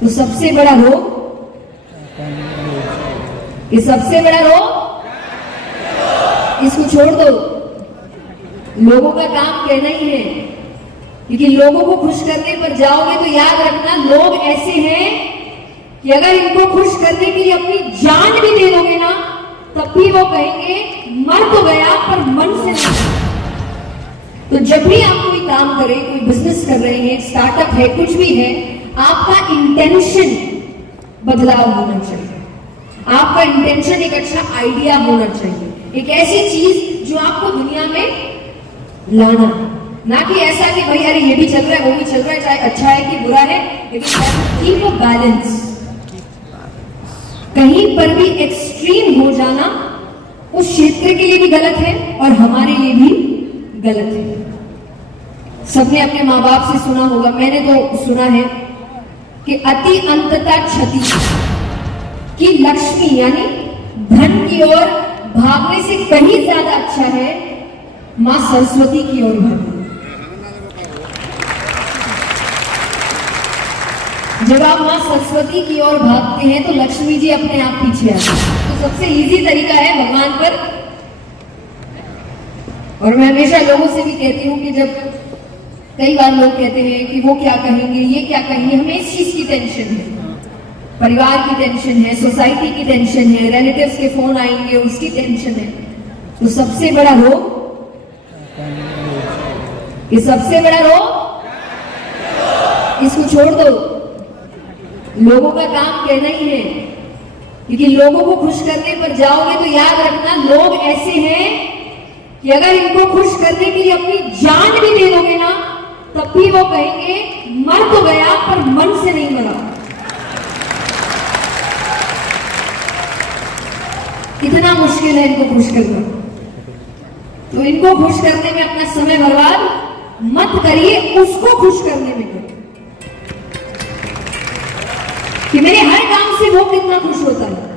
तो सबसे बड़ा रोग, ये सबसे बड़ा रोग, इसको छोड़ दो। लोगों का काम कहना ही है, क्योंकि लोगों को खुश करने पर जाओगे तो याद रखना लोग ऐसे हैं कि अगर इनको खुश करने के लिए अपनी जान भी दे दोगे ना, तब भी वो कहेंगे मर तो गया पर मन से नहीं। तो जब भी आप कोई काम करें, कोई बिजनेस कर रहे हैं, स्टार्टअप है, कुछ भी है, आपका इंटेंशन बदलाव होना चाहिए। आपका इंटेंशन एक अच्छा आइडिया होना चाहिए, एक ऐसी चीज जो आपको दुनिया में लाना, ना कि ऐसा कि भाई अरे ये भी चल रहा है वो भी चल रहा है, चाहे अच्छा है कि बुरा है, लेकिन कीप अ बैलेंस। कहीं पर भी एक्सट्रीम हो जाना उस क्षेत्र के लिए भी गलत है और हमारे लिए भी गलत है। सबने अपने माँ बाप से सुना होगा, मैंने तो सुना है कि अति अंतता क्षति की लक्ष्मी यानी धन की ओर भागने से कहीं ज्यादा अच्छा है मां सरस्वती की ओर भागना। जब आप मां सरस्वती की ओर भागते हैं तो लक्ष्मी जी अपने आप पीछे आती है। तो सबसे इजी तरीका है भगवान पर, और मैं हमेशा लोगों से भी कहती हूं कि जब कई बार लोग कहते हैं कि वो क्या कहेंगे, ये क्या कहेंगे, हमें इस चीज की टेंशन है, परिवार की टेंशन है, सोसाइटी की टेंशन है, रिलेटिव्स के फोन आएंगे उसकी टेंशन है। तो सबसे बड़ा रोग, ये सबसे बड़ा रोग, इसको छोड़ दो। लोगों का काम कहना ही है, क्योंकि लोगों को खुश करने पर जाओगे तो याद रखना लोग ऐसे हैं कि अगर इनको खुश करने के लिए अपनी जान भी दे दोगे ना, तब भी वो कहेंगे मर तो गया पर मन से नहीं मरा। इतना मुश्किल है इनको खुश करना। तो इनको खुश करने में अपना समय बर्बाद मत करिए, उसको खुश करने में करिए कि मेरे हर काम से वो कितना खुश होता है।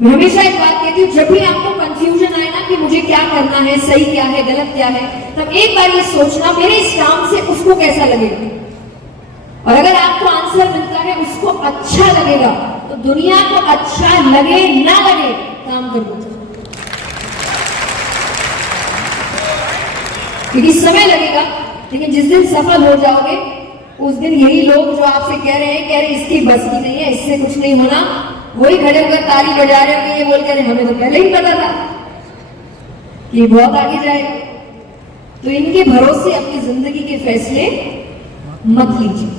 मैं हमेशा एक बात कहती हूँ, जब भी आपको कंफ्यूजन आए ना कि मुझे क्या करना है, सही क्या है, गलत क्या है, तब एक बार ये सोचना मेरे इस काम से उसको कैसा लगेगा, और अगर आपको आंसर मिलता है उसको अच्छा लगेगा तो दुनिया को अच्छा लगे ना लगे काम कर दो, क्योंकि समय लगेगा। लेकिन जिस दिन सफल हो जाओगे उस दिन यही लोग जो आपसे कह रहे हैं इसकी बस की नहीं है, इससे कुछ नहीं होना, वही खड़े होकर ताली बजा रहे होंगे, ये बोल कर हमें तो पहले ही पता था कि बहुत आगे जाएगा। तो इनके भरोसे अपनी जिंदगी के फैसले मत लीजिए।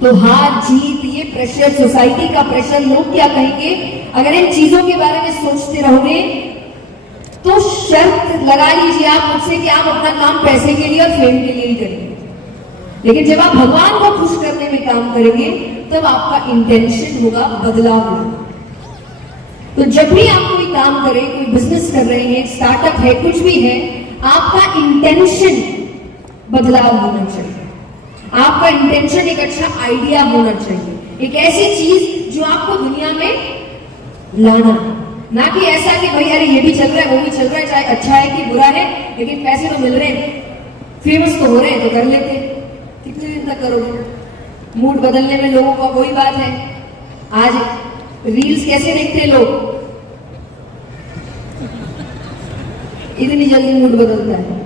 तो हार जीत, ये प्रेशर, सोसाइटी का प्रेशर, लोग क्या कहेंगे, अगर इन चीजों के बारे में सोचते रहोगे तो शर्त लगा लीजिए आप मुझसे कि आप अपना काम पैसे के लिए और फेम के लिए ही करेंगे। लेकिन जब आप भगवान को खुश करने में काम करेंगे तब आपका इंटेंशन होगा बदलाव होगा। तो जब भी आप कोई काम करें, कोई बिजनेस कर रहे हैं, स्टार्टअप है, कुछ भी है, आपका इंटेंशन बदलाव होना चाहिए। आपका इंटेंशन एक अच्छा आइडिया होना चाहिए, एक ऐसी चीज जो आपको दुनिया में लाना, ना कि ऐसा कि भाई अरे ये भी चल रहा है वो भी चल रहा है, चाहे अच्छा है कि बुरा है, लेकिन पैसे तो मिल रहे हैं, फेमस तो हो रहे हैं तो कर लेते। कितने दिन तक करोगे? मूड बदलने में लोगों का वही बात है। आज रील्स कैसे देखते हैं लोग, इतनी जल्दी मूड बदलता है।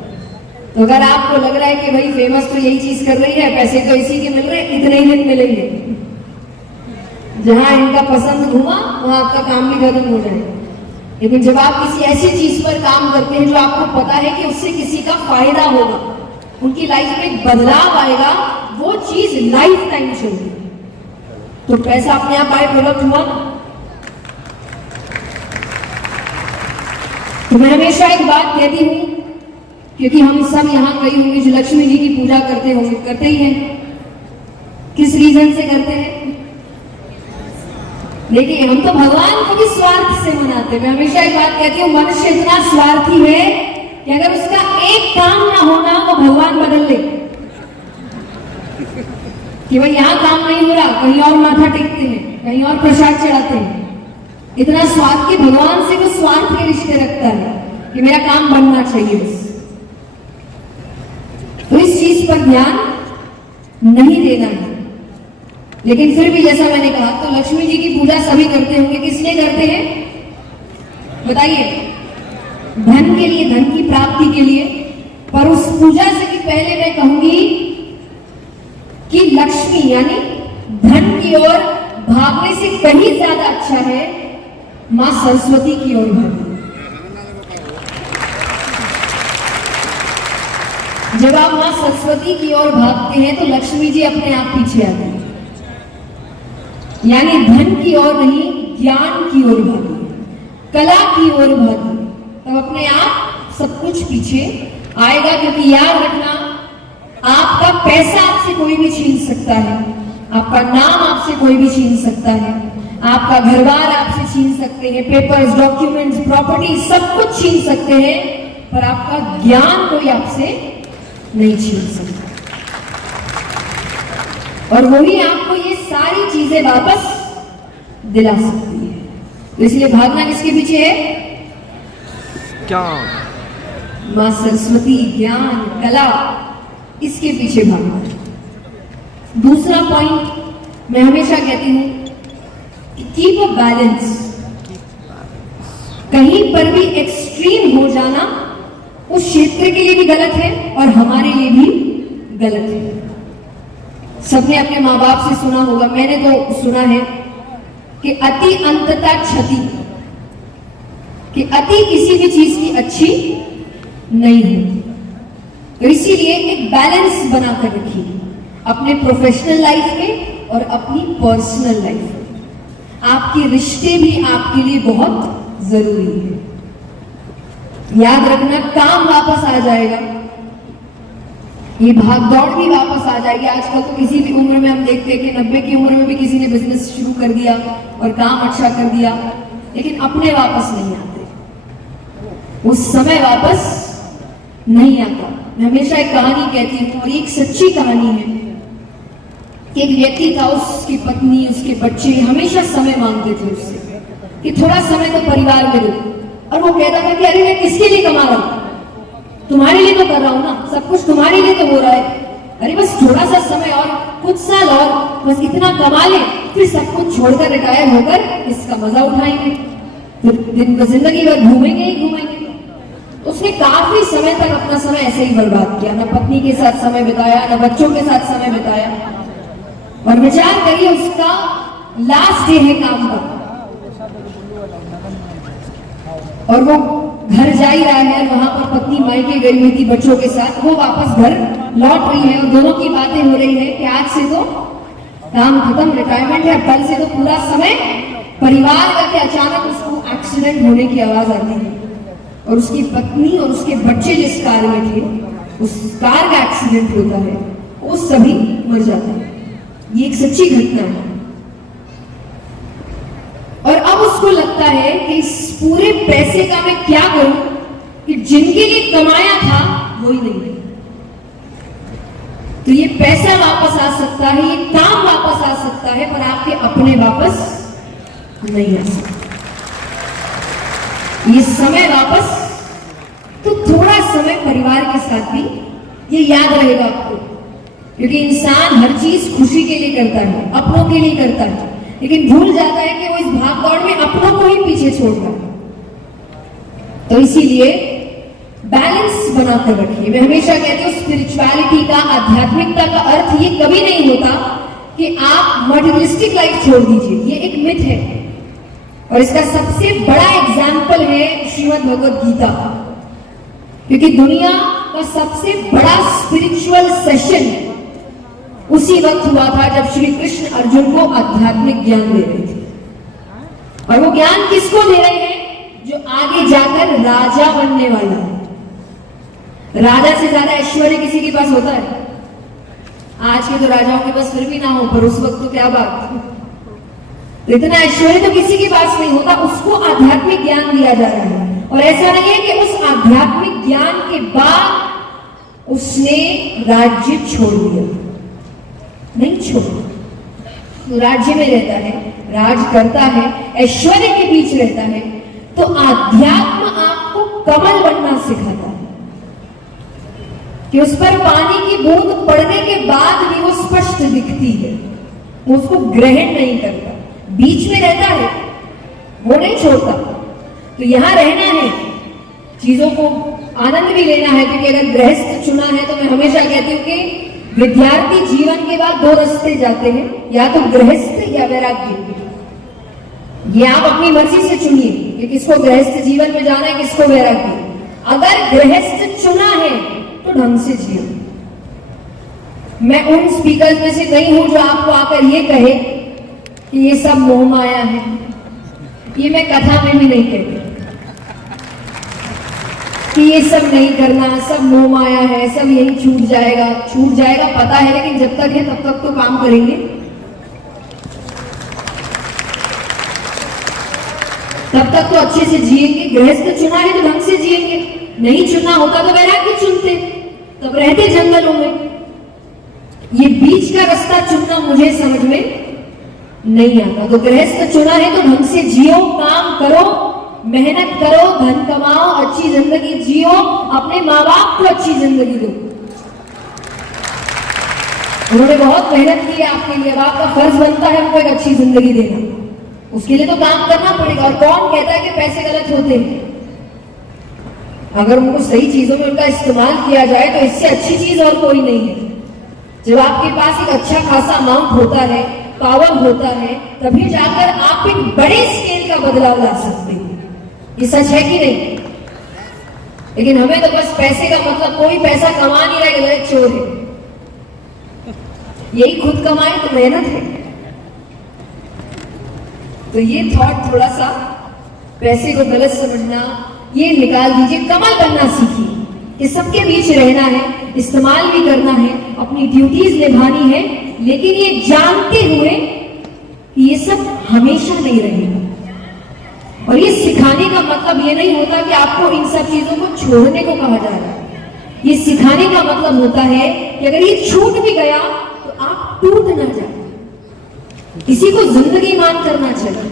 तो अगर आपको लग रहा है कि भाई फेमस तो यही चीज कर रही है, पैसे तो इसी के मिल रहे हैं, इतने ही दिन मिलेंगे, जहां इनका पसंद घुमा वहां आपका काम भी खत्म हो जाएगा। लेकिन जब आप किसी ऐसी चीज पर काम करते हैं जो आपको पता है कि उससे किसी का फायदा होगा, उनकी लाइफ में बदलाव आएगा, वो चीज लाइफ टाइम चलती है, तो पैसा अपने आप आए प्रोडक्ट हुआ। तो मैं हमेशा एक बात कहती हूं, क्योंकि हम सब यहां कई होंगे जो लक्ष्मी जी की पूजा करते होंगे, करते ही हैं। किस रीजन से करते हैं? देखिए, हम तो भगवान को भी स्वार्थ से मनाते हैं। मैं हमेशा एक बात कहती हूँ, मनुष्य इतना स्वार्थी है कि अगर उसका एक काम ना होना वो भगवान बदल ले, कि भाई यहां काम नहीं हो रहा, कहीं और माथा टेकते हैं, कहीं और प्रसाद चढ़ाते हैं। इतना स्वार्थ कि भगवान से वो स्वार्थ के रिश्ते रखता है कि मेरा काम बनना चाहिए बस। तो इस चीज पर ध्यान नहीं देना है। लेकिन फिर भी जैसा मैंने कहा, तो लक्ष्मी जी की पूजा सभी करते होंगे, किस लिए करते हैं बताइए? धन के लिए, धन की प्राप्ति के लिए। पर उस पूजा से भी पहले मैं कहूंगी कि लक्ष्मी यानी धन की ओर भागने से कहीं ज्यादा अच्छा है मां सरस्वती की ओर भागना। जब आप मां सरस्वती की ओर भागते हैं तो लक्ष्मी जी अपने आप पीछे आते हैं, यानी धन की ओर नहीं, ज्ञान की ओर भागिए, कला की ओर भागिए, तब अपने आप सब कुछ पीछे आएगा। क्योंकि याद रखना, आपका पैसा आपसे कोई भी छीन सकता है, आपका नाम आपसे कोई भी छीन सकता है, आपका घर बार आपसे छीन सकते हैं, पेपर्स, डॉक्यूमेंट्स, प्रॉपर्टी सब कुछ छीन सकते हैं, पर आपका ज्ञान कोई आपसे नहीं छीन सकता। और वही आपको ये सारी चीजें वापस दिला सकती है। तो इसलिए भागना किसके पीछे है? क्या? मां सरस्वती, ज्ञान, कला, इसके पीछे भागना। दूसरा पॉइंट मैं हमेशा कहती हूं कि कीप अ बैलेंस। कहीं पर भी एक्सट्रीम हो जाना उस क्षेत्र के लिए भी गलत है और हमारे लिए भी गलत है। सबने अपने माँ बाप से सुना होगा, मैंने तो सुना है कि अति अंतता क्षति, कि अति किसी भी चीज की अच्छी नहीं होती। तो इसीलिए एक बैलेंस बनाकर रखिए अपने प्रोफेशनल लाइफ में और अपनी पर्सनल लाइफ में। आपके रिश्ते भी आपके लिए बहुत जरूरी है। याद रखना, काम वापस आ जाएगा, ये भाग दौड़ भी वापस आ जाएगी। आजकल तो किसी भी उम्र में हम देखते हैं कि 90 की उम्र में भी किसी ने बिजनेस शुरू कर दिया और काम अच्छा कर दिया, लेकिन अपने वापस नहीं आते, उस समय वापस नहीं आता। मैं हमेशा एक कहानी कहती हूँ और एक सच्ची कहानी है कि एक व्यक्ति था, उसकी पत्नी, उसके बच्चे हमेशा समय मांगते थे उससे कि थोड़ा समय तो परिवार में दो। और वो कहता था कि अरे मैं किसके लिए कमा रहा हूं, तुम्हारे लिए तो कर रहा हूं ना, सब कुछ तुम्हारे लिए तो हो रहा है। अरे बस थोड़ा सा समय और, कुछ साल और, बस इतना कमा ले, फिर सब कुछ छोड़कर रिटायर होकर इसका मजा उठाएंगे, फिर जिंदगी भर घूमेंगे ही घूमेंगे। उसने काफी समय तक अपना समय ऐसे ही बर्बाद किया, ना पत्नी के साथ समय बिताया, ना बच्चों के साथ समय बिताया। और विचार करिए, उसका लास्ट डे है काम का और वो घर जा ही रहा है, वहां पर पत्नी मायके गई हुई थी बच्चों के साथ, वो वापस घर लौट रही है और दोनों की बातें हो रही है कि आज से तो काम खत्म, रिटायरमेंट है, कल से तो पूरा समय परिवार का। कि अचानक उसको एक्सीडेंट होने की आवाज आती है और उसकी पत्नी और उसके बच्चे जिस कार में थे, उस कार का एक्सीडेंट होता है, वो सभी मर जाते हैं। ये एक सच्ची घटना है। और अब उसको लगता है कि इस पूरे पैसे का मैं क्या करूं कि जिनके लिए कमाया था वही नहीं है। तो ये पैसा वापस आ सकता है, ये काम वापस आ सकता है, पर आपके अपने वापस नहीं आ सकते, ये समय वापस। तो थोड़ा समय परिवार के साथ भी, ये याद रहेगा आपको, क्योंकि इंसान हर चीज खुशी के लिए करता है, अपनों के लिए करता है, लेकिन भूल जाता है कि वो इस भागदौड़ में अपनों को ही पीछे छोड़ता है। तो इसीलिए बैलेंस बनाकर रखिए। मैं हमेशा कहती हूँ, स्पिरिचुअलिटी का, आध्यात्मिकता का अर्थ ये कभी नहीं होता कि आप मटेरियलिस्टिक लाइफ छोड़ दीजिए, ये एक मिथ है। और इसका सबसे बड़ा एग्जाम्पल है श्रीमद् भगवद गीता, क्योंकि दुनिया का सबसे बड़ा स्पिरिचुअल सेशन उसी वक्त हुआ था जब श्री कृष्ण अर्जुन को आध्यात्मिक ज्ञान दे रहे थे। और वो ज्ञान किसको दे रहे हैं? जो आगे जाकर राजा बनने वाला है। राजा से ज्यादा ऐश्वर्य किसी के पास होता है? आज के तो राजाओं के पास फिर भी ना हो, पर उस वक्त तो क्या बात, इतना ऐश्वर्य तो किसी के पास नहीं होता। उसको आध्यात्मिक ज्ञान दिया जा रहा है। और ऐसा नहीं है कि उस आध्यात्मिक ज्ञान के बाद उसने राज्य छोड़ दिया, नहीं छोड़ा, तो राज्य में रहता है, राज करता है, ऐश्वर्य के बीच रहता है। तो आध्यात्म आपको कमल बनना सिखाता है कि उस पर पानी की बूंद पड़ने के बाद भी वो स्पष्ट दिखती है। वो उसको ग्रहण नहीं करता, बीच में रहता है, वो नहीं छोड़ता। तो यहां रहना है, चीजों को आनंद भी लेना है, क्योंकि अगर गृहस्थ चुना है तो मैं हमेशा कहती हूँ कि विद्यार्थी जीवन के बाद दो रास्ते जाते हैं, या तो गृहस्थ या वैराग्य। ये आप अपनी मर्जी से चुनिए कि किसको गृहस्थ जीवन में जाना है, किसको वैराग्य। अगर गृहस्थ चुना है तो ढंग से जियो। मैं उन स्पीकर में से नहीं हूं जो आपको आकर ये कहे कि ये सब मोह माया है। ये मैं कथा में भी नहीं कहती कि ये सब नहीं करना, सब मोह माया है, सब यही छूट जाएगा। छूट जाएगा पता है, लेकिन जब तक है तब तक तो काम करेंगे, तब तक तो अच्छे से जिएंगे। गृहस्थ चुना है तो ढंग से जिएंगे, नहीं चुना होता तो वैराग्य चुनते, तब रहते जंगलों में। ये बीच का रास्ता चुनना मुझे समझ में नहीं आता। तो गृहस्थ चुना है तो ढंग से जियो, काम करो, मेहनत करो, धन कमाओ, अच्छी जिंदगी जियो, अपने माँ बाप को अच्छी जिंदगी दो। उन्होंने बहुत मेहनत की है आपके लिए, अब आपका फर्ज बनता है उनको एक अच्छी जिंदगी देना। उसके लिए तो काम करना पड़ेगा। और कौन कहता है कि पैसे गलत होते हैं? अगर उनको सही चीजों में उनका इस्तेमाल किया जाए तो इससे अच्छी चीज और कोई नहीं है। जब आपके पास एक अच्छा खासा अमाउंट होता है, पावर होता है, तभी जाकर आप एक बड़े स्केल का बदलाव ला सकते हैं। ये सच है कि नहीं? लेकिन हमें तो बस पैसे का मतलब, कोई पैसा कमा नहीं रहा है, चोर है। यही खुद कमाए तो मेहनत है। तो ये थॉट थोड़ा सा, पैसे को गलत समझना, ये निकाल दीजिए। कमल बनना सीखिए कि सबके बीच रहना है, इस्तेमाल भी करना है, अपनी ड्यूटीज निभानी है, लेकिन ये जानते हुए कि ये सब हमेशा नहीं रहेगा। और ये सिखाने का मतलब ये नहीं होता कि आपको इन सब चीजों को छोड़ने को कहा जा रहा है। ये सिखाने का मतलब होता है कि अगर ये छूट भी गया तो आप टूट ना जाए, इसी को जिंदगी मान करना चाहिए।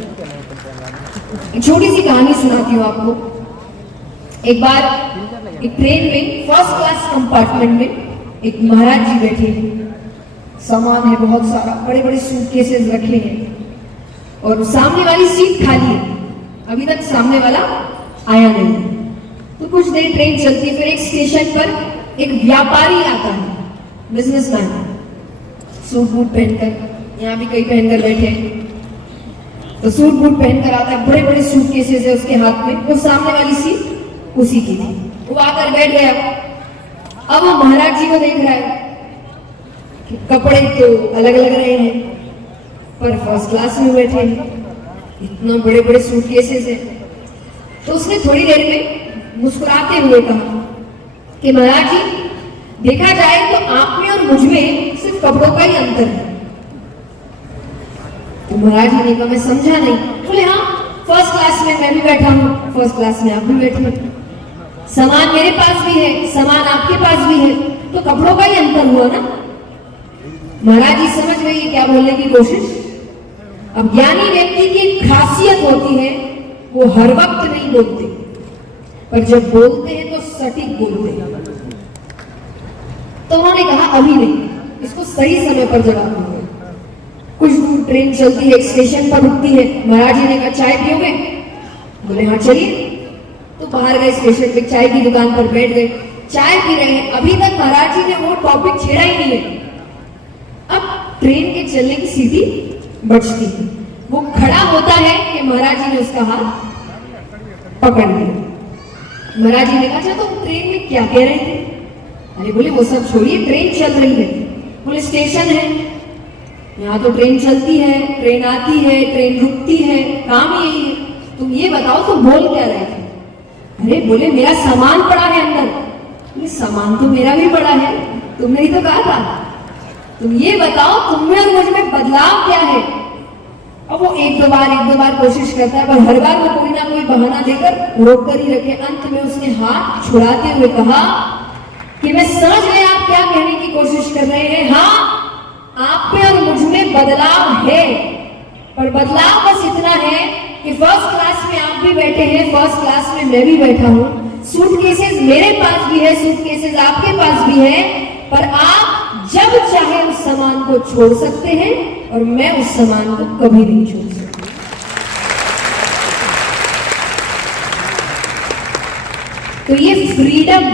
एक छोटी सी कहानी सुनाती हूँ आपको। एक बार एक ट्रेन में फर्स्ट क्लास कंपार्टमेंट में एक महाराज जी बैठे हैं, सामान है बहुत सारा, बड़े बड़े सूटकेसेस रखे हैं, और सामने वाली सीट खाली है। अभी तक सामने वाला आया नहीं। तो कुछ देर ट्रेन चलती है, फिर एक स्टेशन पर एक व्यापारी आता है, बिजनेसमैन, सूट बूट पहनकर, यहाँ भी कई पहनकर बैठे हैं। तो सूट बूट पहनकर आता है, बड़े बड़े सूटकेसेस है उसके हाथ में। वो सामने वाली सीट उसी की थी। वो आकर बैठ गया। अब वो महाराज जी को देख रहा है कि कपड़े तो अलग अलग रहे हैं, पर फर्स्ट क्लास में बैठे हैं, इतना बड़े बड़े सूटकेसेस हैं। तो उसने थोड़ी देर में मुस्कुराते हुए कहा कि महाराज जी, देखा जाए तो आप में और मुझ में सिर्फ कपड़ों का ही अंतर है। तो महाराज जी ने कहा, मैं समझा नहीं। बोले, हाँ, फर्स्ट क्लास में मैं भी बैठा हूँ, फर्स्ट क्लास में आप भी बैठे हैं, सामान मेरे पास भी है, सामान आपके पास भी है, तो कपड़ों का ही अंतर हुआ ना। महाराज जी समझ गए क्या बोलने की कोशिश। अब ज्ञानी व्यक्ति की एक खासियत होती है, वो हर वक्त नहीं बोलते, पर जब बोलते हैं तो सटीक बोलते हैं। तो उन्होंने कहा, अभी नहीं, इसको सही समय पर जवाब दूंगा। कुछ दूर ट्रेन चलती है, एक स्टेशन पर रुकती है। महाराज जी ने कहा, चाय पियोगे? बोले, हाँ चलिए। तो बाहर गए, स्टेशन पे चाय की दुकान पर बैठ गए, चाय पी रहे हैं। अभी तक महाराज जी ने वो टॉपिक छेड़ा ही नहीं है। अब ट्रेन के चलने की सीटी बजती है, वो खड़ा होता है कि महाराज जी ने उसका हाथ पकड़ लिया। महाराज जी ने कहा, अच्छा तुम ट्रेन में क्या कह रहे थे? अरे बोले, वो सब छोड़िए, ट्रेन चल रही है। बोले, स्टेशन है, यहाँ तो ट्रेन चलती है, ट्रेन आती है, ट्रेन रुकती है, काम ही यही है। तुम ये बताओ, तुम बोल क्या रहे थे? अरे बोले, मेरा सामान पड़ा है अंदर। बोले, सामान तो मेरा भी पड़ा है, तुमने ही तो कहा था। तुम ये बताओ, तुम में और मुझ में बदलाव क्या है? अब वो एक दो बार कोशिश करता है, पर हर बार वो कोई ना कोई बहाना देकर रोक कर ही रखे। अंत में उसने हाथ छुड़ाते हुए कहा कि मैं समझ गया आप क्या कहने की कोशिश कर रहे हैं। हाँ, आप में और मुझ में बदलाव है, पर बदलाव बस इतना है कि फर्स्ट क्लास में आप भी बैठे हैं, फर्स्ट क्लास में मैं भी बैठा हूं, सूटकेसेस मेरे पास भी है, सूटकेसेस आपके पास भी है, पर आप जब चाहे उस सामान को छोड़ सकते हैं और मैं उस सामान को कभी नहीं छोड़ सकती। तो ये फ्रीडम